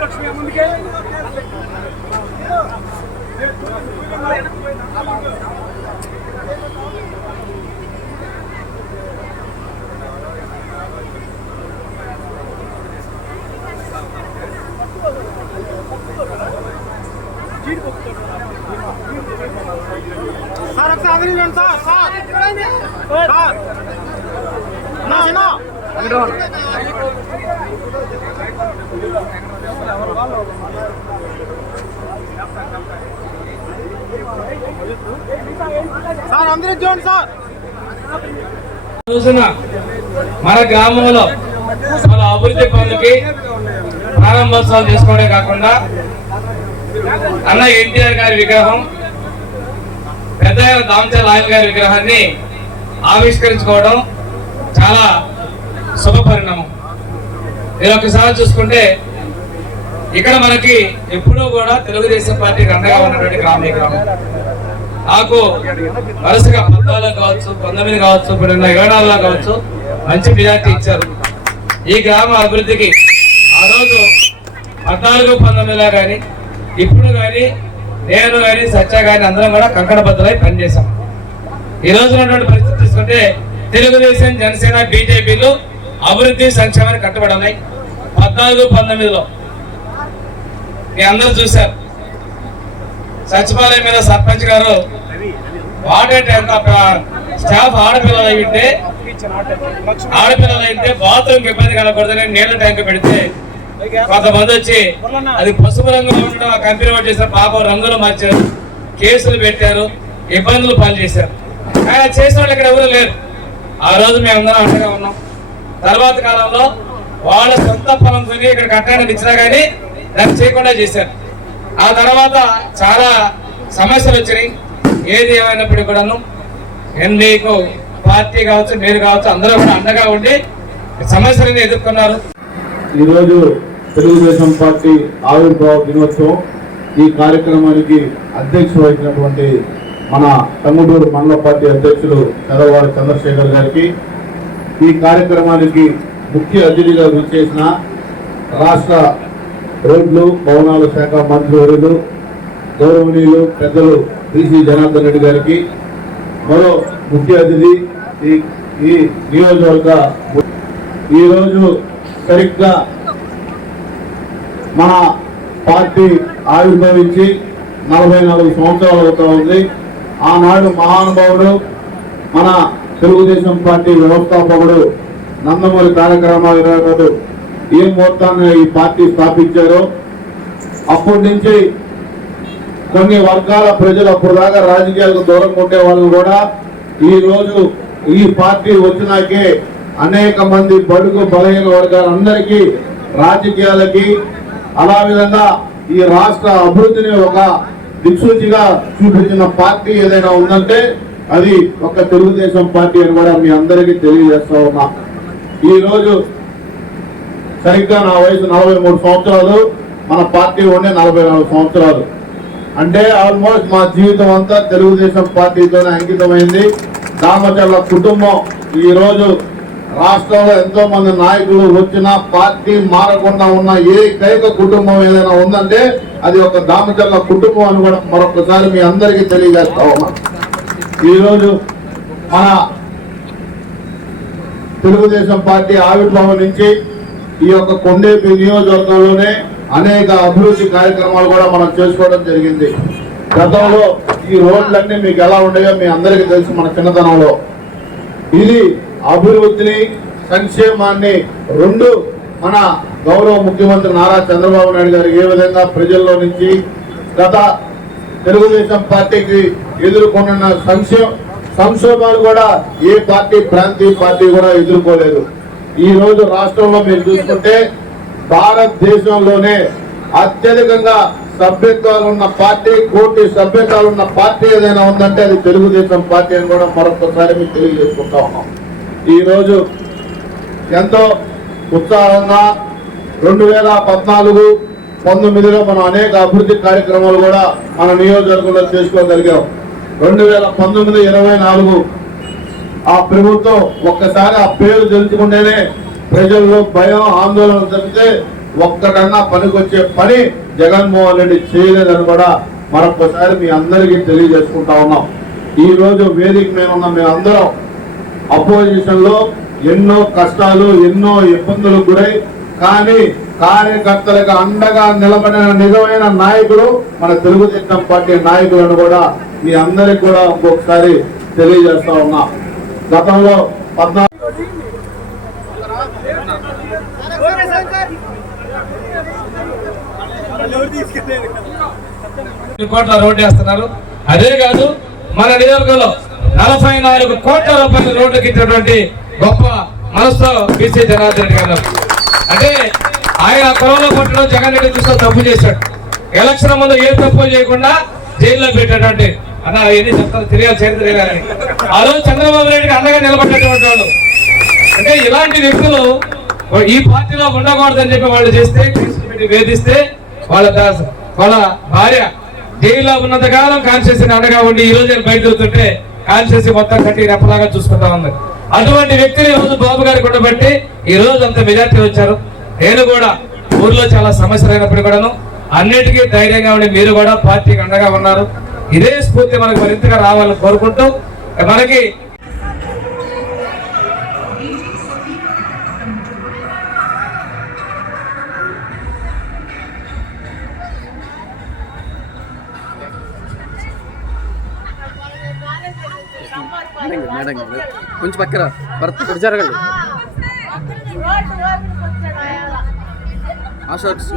లక్ష్మి ముందుకే సార్ ఒకసారి ఆగండి సార్ సార్ సార్ అందరూ చూడండి సార్. చూసిన మన గ్రామంలో మన అభివృద్ధి పనులకి ప్రారంభోత్సవాలు చేసుకోవడే కాకుండా అన్న ఎన్టీఆర్ గారి విగ్రహం, పెద్ద దామచర్ల ఆయన గారి విగ్రహాన్ని ఆవిష్కరించుకోవడం చాలా శుభ పరిణామం. మీరు ఒకసారి చూసుకుంటే ఇక్కడ మనకి ఎప్పుడూ కూడా తెలుగుదేశం పార్టీకి అండగా ఉన్నటువంటి గ్రామం. నాకు వరుసగా 14 కావచ్చు, 19 కావచ్చు, ఇప్పుడు 24 కావచ్చు మంచి మెజార్టీ ఇచ్చారు. ఈ గ్రామ అభివృద్ధికి ఆ రోజు 14, 19లో కానీ ఇప్పుడు కానీ నేను కానీ సత్య కానీ అందరం కూడా కంకణబద్ధమై పనిచేశాం. ఈ రోజు ఉన్నటువంటి పరిస్థితి తీసుకుంటే తెలుగుదేశం, జనసేన, బీజేపీలు అభివృద్ధి సంక్షేమాన్ని కట్టుబడి ఉన్నాయి. 14, 19లో మీ అందరూ చూశారు. సచివాలయం మీద సర్పంచ్ గారు వాటర్ ట్యాంక్ స్టాఫ్ ఆడపిల్లలు అయితే బాత్రూమ్ ఇబ్బంది కలగకూడదని నీళ్ల ట్యాంక్ పెడితే కొంతమంది వచ్చి అది పసుపు రంగులో ఉండడం ఆ కంపెనీ వాడు చేసిన పాపం రంగులు మార్చారు, కేసులు పెట్టారు, ఇబ్బందులు పాలు చేశారు. ఆయన చేసిన వాళ్ళు ఇక్కడ ఎవరు లేరు. ఆ రోజు మేమందరం అండగా ఉన్నాం. తర్వాత కాలంలో వాళ్ళ సొంత పొలం కొని ఇక్కడ కట్టడానికి ఇచ్చినా కానీ దాన్ని చేయకుండా చేశారు. ఆ తర్వాత చాలా సమస్యలు వచ్చినాయి. ఏది ఏమైనప్పటికీ కూడాను మీకు పార్టీ కావచ్చు, మీరు కావచ్చు, అందరూ కూడా అండగా ఉండి సమస్యలను ఎదుర్కొన్నారు. ఈరోజు తెలుగుదేశం పార్టీ ఆవిర్భావ దినోత్సవం. ఈ కార్యక్రమానికి అధ్యక్షత వహించినటువంటి మన తమ్ముడూరు మండల పార్టీ అధ్యక్షులు చదవారి చంద్రశేఖర్ గారికి, ఈ కార్యక్రమానికి ముఖ్య అతిథిగా విచ్చేసిన రాష్ట్ర రోడ్లు భవనాల శాఖ మంత్రివర్యులు గౌరవనీయులు పెద్దలు బీసీ జనార్దన్ రెడ్డి గారికి, మరో ముఖ్య అతిథి ఈ నియోజకవర్గ ఈరోజు సరిగ్గా మన పార్టీ ఆవిర్భవించి 44 సంవత్సరాలు అవుతా ఉంది. ఆనాడు మహానుభావుడు మన తెలుగుదేశం పార్టీ వ్యవస్థాపకుడు నందమూరి తారక రామారావు గారు ఏ ముహూర్తాన్ని ఈ పార్టీ స్థాపించారో అప్పటి నుంచి కొన్ని వర్గాల ప్రజలు అప్పుడు దాకా రాజకీయాలకు దూరంగా ఉండే వాళ్ళు కూడా ఈ రోజు ఈ పార్టీ వచ్చినాకే అనేక మంది బడుగు బలహీన వర్గాలందరికీ రాజకీయాలకి అలా విధంగా ఈ రాష్ట్ర అభివృద్ధిని ఒక దిక్సూచిగా చూపించిన పార్టీ ఏదైనా ఉందంటే అది ఒక తెలుగుదేశం పార్టీ అని కూడా మీ అందరికీ తెలియజేస్తా ఉన్నా. ఈ రోజు సరిగ్గా నా వయసు 43 సంవత్సరాలు, మన పార్టీ ఉండే 44 సంవత్సరాలు. అంటే ఆల్మోస్ట్ మా జీవితం అంతా తెలుగుదేశం పార్టీతోనే అంకితమైంది. దామచర్ల కుటుంబం ఈ రోజు రాష్ట్రంలో ఎంతో మంది నాయకులు వచ్చినా పార్టీ మారకుండా ఉన్న ఏకైక కుటుంబం ఏదైనా ఉందంటే అది ఒక దామచర్ల కుటుంబం అని కూడా మరొకసారి మీ అందరికీ తెలియజేస్తా ఉన్నా. ఈరోజు మన తెలుగుదేశం పార్టీ ఆవిర్భావం నుంచి ఈ యొక్క కొండేపి నియోజకవర్గంలోనే అనేక అభివృద్ధి కార్యక్రమాలు కూడా మనం చేసుకోవడం జరిగింది. గతంలో ఈ రోడ్లన్నీ మీకు ఎలా ఉండేవో మీ అందరికీ తెలుసు. మన చిన్నతనంలో ఇది అభివృద్ధిని సంక్షేమాన్ని రెండు మన గౌరవ ముఖ్యమంత్రి నారా చంద్రబాబు నాయుడు గారు ఏ విధంగా ప్రజల్లో నుంచి గత తెలుగుదేశం పార్టీకి ఎదుర్కొన్న సంక్షోభాలు కూడా ఏ పార్టీ ప్రాంతీయ పార్టీ కూడా ఎదుర్కోలేదు. ఈ రోజు రాష్ట్రంలో మీరు చూసుకుంటే భారతదేశంలోనే అత్యధికంగా సభ్యత్వాలు ఉన్న పార్టీ, కోటి సభ్యత్వాలు ఉన్న పార్టీ ఏదైనా ఉందంటే అది తెలుగుదేశం పార్టీ అని కూడా మరొకసారి మీకు తెలియజేసుకుంటా ఉన్నాం. ఈ రోజు ఎంతో ఉత్సాహంగా 2014-19లో మనం అనేక అభివృద్ధి కార్యక్రమాలు కూడా మన నియోజకవర్గంలో చేసుకోగలిగాం. 2019-24 ఆ ప్రభుత్వం ఒక్కసారి ఆ పేరు తెలుసుకుంటేనే ప్రజల్లో భయం, ఆందోళన జరిగితే ఒక్కడన్నా పనికొచ్చే పని జగన్మోహన్ రెడ్డి చేయలేదని కూడా మరొకసారి మీ అందరికీ తెలియజేసుకుంటా ఉన్నాం. ఈ రోజు వేదిక మీద ఉన్న మేమందరం అపోజిషన్ లో ఎన్నో కష్టాలు, ఎన్నో ఇబ్బందులకు గురై కానీ కార్యకర్తలకు అండగా నిలబడిన నిజమైన నాయకులు మన తెలుగుదేశం పార్టీ నాయకులను కూడా మీ అందరికి కూడా ఇంకొకసారి తెలియజేస్తా ఉన్నా. గతంలో 14 కోట్ల రోడ్డు వేస్తున్నారు. అదే కాదు మన నియోజకవర్గంలో 44 కోట్ల రూపాయల రోడ్డుకి ఇచ్చినటువంటి గొప్ప మనసుతో బీసీ జనార్దన్ రెడ్డి గారు. అంటే ఆయన పొలంలో పట్టడం జగన్ రెడ్డి చూస్తే తప్పు చేశాడు. ఎలక్షన్ ముందు ఏ తప్పు చేయకుండా జైల్లో పెట్టేటువంటి అన్న ఎన్ని చెప్తారు తెలియాలి, చరిత్ర తెలియాలని ఆ రోజు చంద్రబాబు నాయుడికి అండగా నిలబడ్డటువంటి వాళ్ళు. అంటే ఇలాంటి వ్యక్తులు ఈ పార్టీలో ఉండకూడదని చెప్పి వాళ్ళు చేస్తే, కేసులు పెట్టి వేధిస్తే వాళ్ళ భార్య జైల్లో ఉన్నంత కాలం కాన్స్టిట్యూన్సీ అండగా ఉండి ఈ రోజు బయట తిరుగుతుంటే కాన్స్టిట్యూన్సీ మొత్తం కట్టి రెప్పలాగా చూసుకుంటా ఉంది. అటువంటి వ్యక్తులు ఈ రోజు బాబు గారికి ఉండబట్టి ఈ రోజు అంత మెజార్టీ వచ్చారు. నేను కూడా ఊర్లో చాలా సమస్యలు అయినప్పుడు కూడాను అన్నిటికీ ధైర్యంగా ఉండి మీరు కూడా పార్టీకి అండగా ఉన్నారు. ఇదే స్ఫూర్తి మనకు మరింతగా రావాలని కోరుకుంటూ మనకి కొంచెం పక్కన భర్త జరగండి. ఆ షర్ట్స్